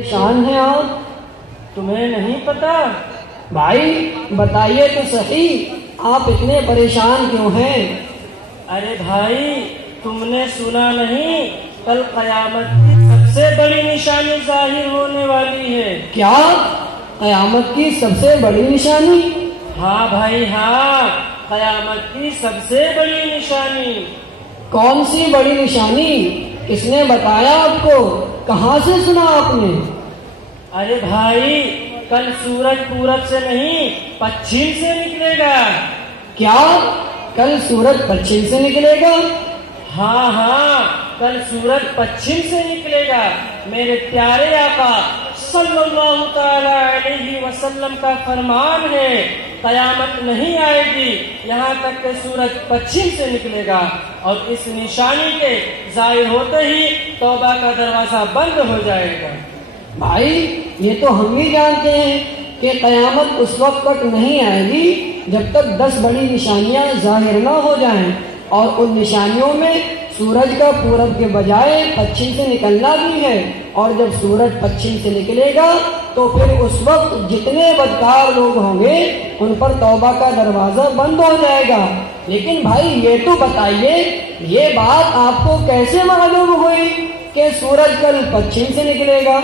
پریشان ہیں آپ؟ تمہیں نہیں پتا؟ بھائی بتائیے تو صحیح، آپ اتنے پریشان کیوں ہیں؟ ارے بھائی تم نے سنا نہیں، کل قیامت کی سب سے بڑی نشانی ظاہر ہونے والی ہے۔ کیا قیامت کی سب سے بڑی نشانی؟ ہاں بھائی ہاں، قیامت کی سب سے بڑی نشانی۔ کون سی بڑی نشانی؟ کس نے بتایا آپ کو؟ کہاں سے سنا آپ نے؟ ارے بھائی کل سورج پورب سے نہیں پچھم سے نکلے گا۔ کیا کل سورج پچھم سے نکلے گا؟ ہاں ہاں، کل سورج پچھم سے نکلے گا۔ میرے پیارے آقا صلی اللہ تعالی علیہ وسلم کا فرمان ہے، قیامت نہیں آئے گی یہاں تک کہ سورج پچھم سے نکلے گا، اور اس نشانی کے ظاہر ہوتے ہی توبہ کا دروازہ بند ہو جائے گا۔ بھائی یہ تو ہم بھی جانتے ہیں کہ قیامت اس وقت تک نہیں آئے گی جب تک 10 بڑی نشانیاں ظاہر نہ ہو جائیں، اور ان نشانیوں میں سورج کا پورب کے بجائے پچھم سے نکلنا بھی ہے، اور جب سورج پچھم سے نکلے گا تو پھر اس وقت جتنے بدکار لوگ ہوں گے ان پر توبہ کا دروازہ بند ہو جائے گا۔ لیکن بھائی یہ تو بتائیے، یہ بات آپ کو کیسے معلوم ہوئی کہ سورج کل پچھم سے نکلے گا؟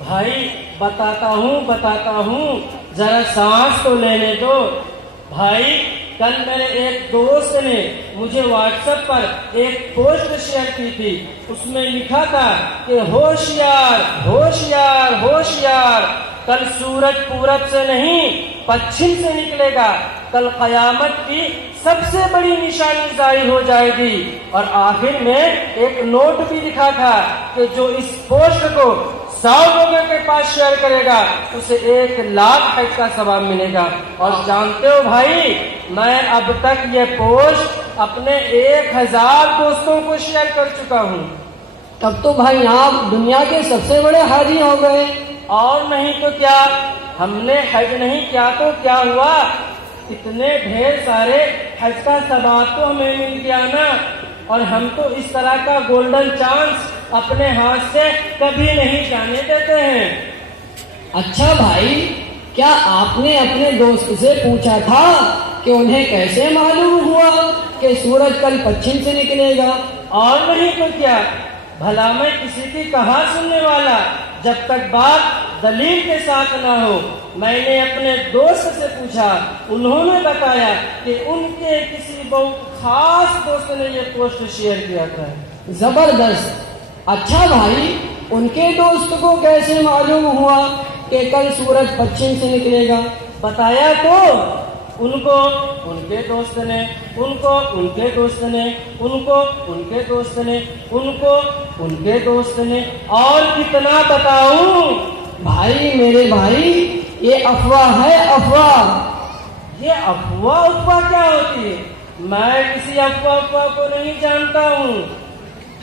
بھائی بتاتا ہوں، ذرا سانس تو لینے دو۔ بھائی کل میرے ایک دوست نے مجھے واٹس ایپ پر ایک پوسٹ شیئر کی تھی، اس میں لکھا تھا کہ ہوشیار ہوشیار ہوشیار، کل سورج پورب سے نہیں پچھم سے نکلے گا، کل قیامت کی سب سے بڑی نشانی ظاہر ہو جائے گی۔ اور آخر میں ایک نوٹ بھی لکھا تھا کہ جو اس پوسٹ کو 100 لوگوں کے پاس شیئر کرے گا اسے 1 لاکھ حج کا ثواب ملے گا۔ اور جانتے ہو بھائی، میں اب تک یہ پوسٹ اپنے 1000 دوستوں کو شیئر کر چکا ہوں۔ تب تو بھائی آپ دنیا کے سب سے بڑے حاجی ہو گئے۔ اور نہیں تو کیا، ہم نے حج نہیں کیا تو کیا ہوا، اتنے ڈھیر سارے حج کا ثواب تو ہمیں مل گیا نا۔ اور ہم تو اس طرح کا گولڈن چانس اپنے ہاتھ سے کبھی نہیں جانے دیتے ہیں۔ اچھا بھائی، کیا آپ نے اپنے دوست سے پوچھا تھا کہ انہیں کیسے معلوم ہوا کہ سورج کل پچھم سے نکلے گا؟ اور نہیں تو کیا، بھلا میں کسی کی کہاں سننے والا، جب تک بات دلیل کے ساتھ نہ ہو۔ میں نے اپنے دوست سے پوچھا، انہوں نے بتایا کہ ان کے کسی بہت خاص دوست نے یہ پوسٹ شیئر کیا تھا۔ زبردست۔ اچھا بھائی، ان کے دوست کو کیسے معلوم ہوا کہ کل سورج پچھم سے نکلے گا؟ بتایا تو ان کو ان کے دوست نے، ان کو ان کے دوست نے، ان کو ان کے دوست نے، ان کو ان کے دوست نے، اور کتنا بتاؤں؟ بھائی میرے بھائی، یہ افواہ ہے، افواہ۔ یہ افواہ کیا ہوتی ہے؟ میں کسی افواہ کو نہیں جانتا ہوں۔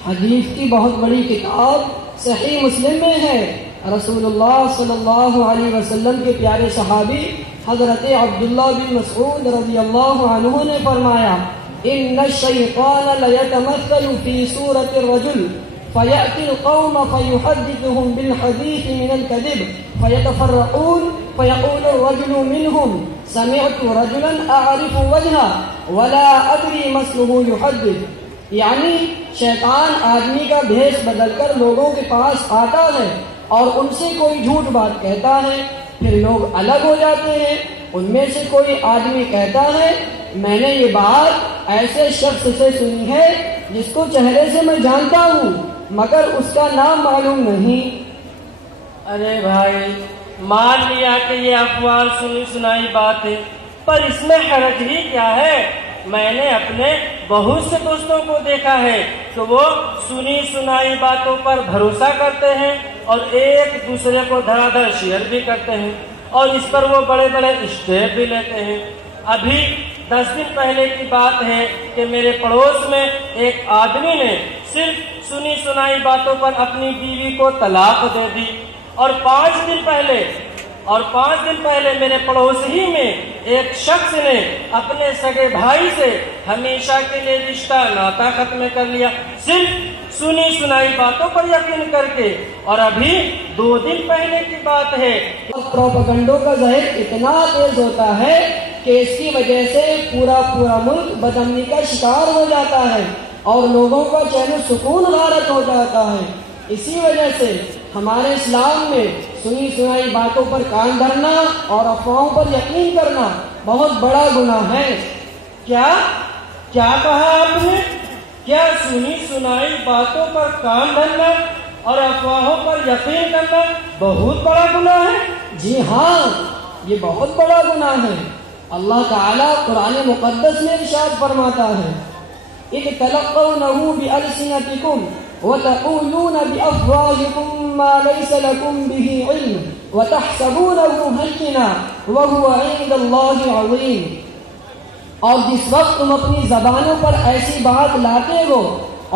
حدیث کی بہت بڑی کتاب صحیح مسلم میں ہے، رسول اللہ صلی اللہ علیہ وسلم کے پیارے صحابی حضرت عبداللہ بن مسعود رضی اللہ عنہ نے فرمایا، ان الشیطان لیتمثل فی صورت الرجل فیأتی القوم فیحدثهم بالحدیث من الكذب فیتفرقون فیقول الرجل منهم سمعت رجلا اعرف وجهه ولا ادری ما اسمه يحدث۔ یعنی شیطان آدمی کا بھیس بدل کر لوگوں کے پاس آتا ہے اور ان سے کوئی جھوٹ بات کہتا ہے، پھر لوگ الگ ہو جاتے ہیں۔ ان میں سے کوئی آدمی کہتا ہے، میں نے یہ بات ایسے شخص سے سنی ہے جس کو چہرے سے میں جانتا ہوں مگر اس کا نام معلوم نہیں۔ ارے بھائی، مان لیا کہ یہ افواہ سنی سنائی بات ہے، پر اس میں حرج ہی کیا ہے؟ میں نے اپنے بہت سے دوستوں کو دیکھا ہے کہ وہ سنی سنائی باتوں پر بھروسہ کرتے ہیں اور ایک دوسرے کو دھڑا دھڑ شیئر بھی کرتے ہیں، اور اس پر وہ بڑے بڑے اسٹیپ بھی لیتے ہیں۔ ابھی 10 دن پہلے کی بات ہے کہ میرے پڑوس میں ایک آدمی نے صرف سنی سنائی باتوں پر اپنی بیوی کو طلاق دے دی، اور 5 دن پہلے میرے پڑوس ہی میں ایک شخص نے اپنے سگے بھائی سے ہمیشہ کے لیے رشتہ ناتا ختم کر لیا، صرف سنی سنائی باتوں پر یقین کر کے، اور ابھی 2 دن پہلے کی بات ہے، پروپیگنڈوں کا زہر اتنا تیز ہوتا ہے کہ اس کی وجہ سے پورا ملک بدامنی کا شکار ہو جاتا ہے اور لوگوں کا چین و سکون غارت ہو جاتا ہے۔ اسی وجہ سے ہمارے اسلام میں سنی سنائی باتوں پر کان دھرنا اور افواہوں پر یقین کرنا بہت بڑا گناہ ہے۔ کیا کہا آپ نے؟ کیا سنی سنائی باتوں پر کان دھرنا اور افواہوں پر یقین کرنا بہت بڑا گناہ ہے؟ جی ہاں، یہ بہت بڑا گناہ ہے۔ اللہ تعالیٰ قرآن مقدس میں ارشاد فرماتا ہے، اذ تلقونه بألسنتكم وتقولون بأفواهكم ما ليس لكم به علم وتحسبونه هينا وهو عند الله عظيم۔ اور جس وقت تم اپنی زبانوں پر ایسی بات لاتے ہو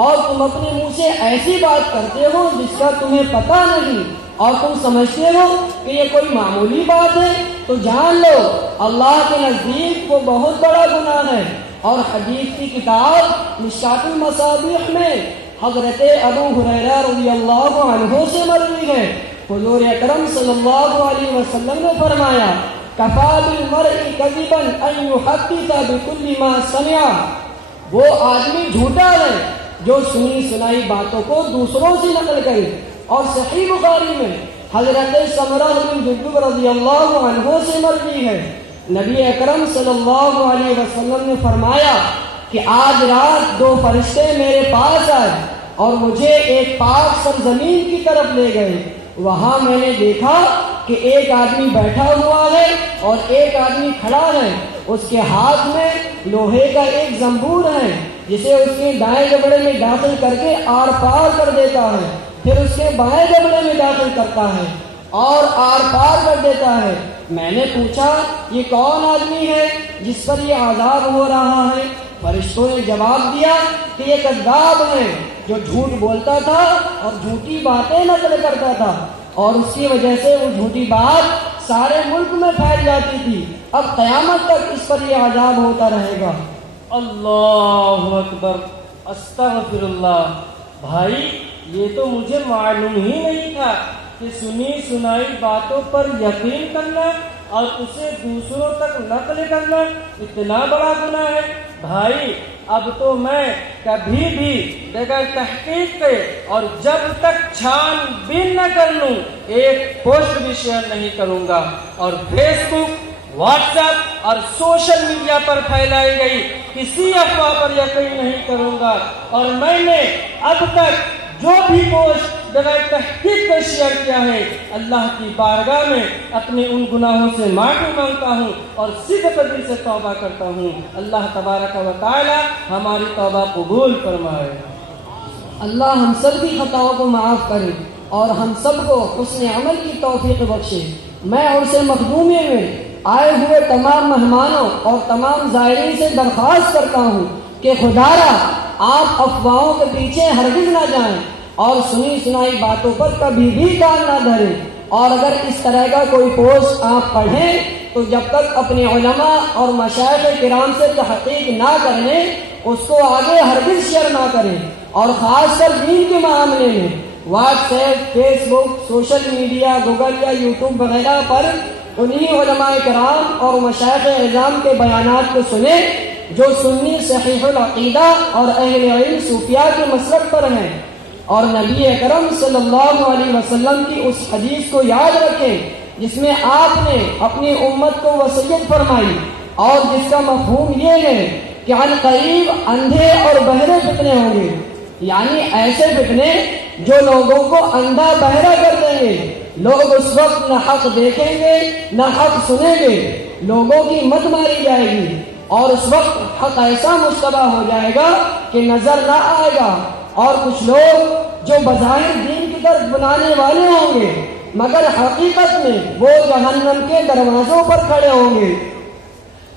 اور تم اپنے منہ سے ایسی بات کرتے ہو جس کا تمہیں پتہ نہیں اور تم سمجھتے ہو کہ یہ کوئی معمولی بات ہے، تو جان لو اللہ کے نزدیک وہ بہت بڑا گناہ ہے۔ اور حدیث کی کتاب مشکاۃ المصابیح میں حضرت ابو ہریرہ رضی اللہ عنہ سے مروی ہے، حضور اکرم صلی اللہ علیہ وسلم نے فرمایا، کفا بالمرء کذبا ان یحدث بکل ما سمع۔ وہ آدمی جھوٹا ہے جو سنی سنائی باتوں کو دوسروں سے نقل کرے۔ اور صحیح بخاری میں حضرت سمرہ بن جندب رضی اللہ عنہ سے مروی ہے، نبی اکرم صلی اللہ علیہ وسلم نے فرمایا کہ آج رات 2 فرشتے میرے پاس آئے اور مجھے ایک پاک سرزمین کی طرف لے گئے۔ وہاں میں نے دیکھا کہ ایک آدمی بیٹھا ہوا ہے اور ایک آدمی کھڑا ہے، اس کے ہاتھ میں لوہے کا ایک زنبور ہے جسے اس کے دائیں جبڑے میں داخل کر کے آر پار کر دیتا ہے، پھر اس کے بائیں جبڑے میں داخل کرتا ہے اور آر پار کر دیتا ہے۔ میں نے پوچھا یہ کون آدمی ہے جس پر یہ عذاب ہو رہا ہے؟ فرشتوں نے جواب دیا کہ یہ کذاب ہے جو جھوٹ بولتا تھا اور جھوٹی باتیں نقل کرتا تھا، اور اس کی وجہ سے وہ جھوٹی بات سارے ملک میں پھیل جاتی تھی۔ اب قیامت تک اس پر یہ عذاب ہوتا رہے گا۔ اللہ اکبر، استغفر اللہ۔ بھائی یہ تو مجھے معلوم ہی نہیں تھا کہ سنی سنائی باتوں پر یقین کرنا اور اسے دوسروں تک نقل کرنا اتنا بڑا گناہ ہے۔ بھائی اب تو میں کبھی بھی بغیر تحقیق کے اور جب تک چھان بین نہ کر لوں ایک پوسٹ بھی شیئر نہیں کروں گا، اور فیس بک، واٹس ایپ اور سوشل میڈیا پر پھیلائی گئی کسی افواہ پر یقین نہیں کروں گا۔ اور میں نے اب تک جو بھی پوسٹ بغیر تحقیق کے شیئر کیا ہے، اللہ کی بارگاہ میں اپنے ان گناہوں سے معافی مانگتا ہوں اور صدق دل سے توبہ کرتا ہوں۔ اللہ تبارک و تعالی ہماری توبہ قبول فرمائے۔ اللہ ہم سب کی خطاؤں کو معاف کرے اور ہم سب کو حسن عمل کی توفیق بخشے۔ میں عرس مخدومیہ میں آئے ہوئے تمام مہمانوں اور تمام زائرین سے درخواست کرتا ہوں کہ خدایا آپ افواہوں کے پیچھے ہرگز نہ جائیں اور سنی سنائی باتوں پر کبھی بھی کان نہ دھریں، اور اگر اس طرح کا کوئی پوسٹ آپ پڑھیں تو جب تک اپنے علماء اور مشائخ کرام سے تحقیق نہ کریں اس کو آگے ہرگز شیئر نہ کریں، اور خاص کر دین کے معاملے میں واٹس ایپ، فیس بک، سوشل میڈیا، گوگل یا یوٹیوب وغیرہ پر انہی علماء کرام اور مشائخ اعظام کے بیانات کو سنیں جو سنی صحیح العقیدہ اور اہل علم صوفیاء کے مسلک پر ہیں، اور نبی اکرم صلی اللہ علیہ وسلم کی اس حدیث کو یاد رکھیں جس میں آپ نے اپنی امت کو وصیت فرمائی اور جس کا مفہوم یہ ہے کہ عن قریب اندھے اور بہرے فتنے ہوں گے، یعنی ایسے فتنے جو لوگوں کو اندھا بہرا کر دیں گے۔ لوگ اس وقت نہ حق دیکھیں گے نہ حق سنیں گے، لوگوں کی مت ماری جائے گی، اور اس وقت حق ایسا مشتبہ ہو جائے گا کہ نظر نہ آئے گا، اور کچھ لوگ جو بظاہر دین کی طرف بلانے والے ہوں گے مگر حقیقت میں وہ جہنم کے دروازوں پر کھڑے ہوں گے۔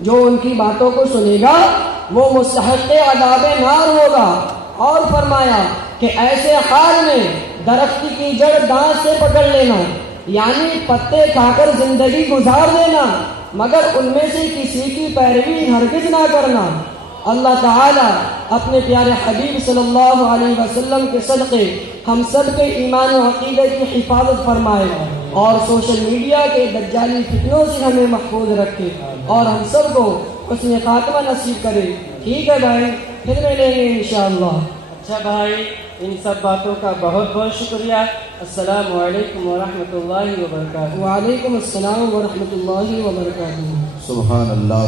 جو ان کی باتوں کو سنے گا وہ مستحق عذاب نار ہوگا۔ اور فرمایا کہ ایسے حال میں درخت کی جڑ دانت سے پکڑ لینا، یعنی پتے کھا کر زندگی گزار دینا، مگر ان میں سے کسی کی پیروی ہرگز نہ کرنا۔ اللہ تعالی اپنے پیارے حبیب صلی اللہ علیہ وسلم کے صدقے ہم سب کے ایمان و عقیدے کی حفاظت فرمائے اور سوشل میڈیا کے دجالی فتنوں سے ہمیں محفوظ رکھے اور ہم سب کو حسن خاتمہ نصیب کرے. ٹھیک ہے بھائی، پھر ملیں گے انشاءاللہ. اچھا بھائی، ان سب باتوں کا بہت بہت شکریہ. السلام علیکم ورحمۃ اللہ وبرکاتہ. وعلیکم السلام ورحمۃ اللہ وبرکاتہ. سبحان اللہ.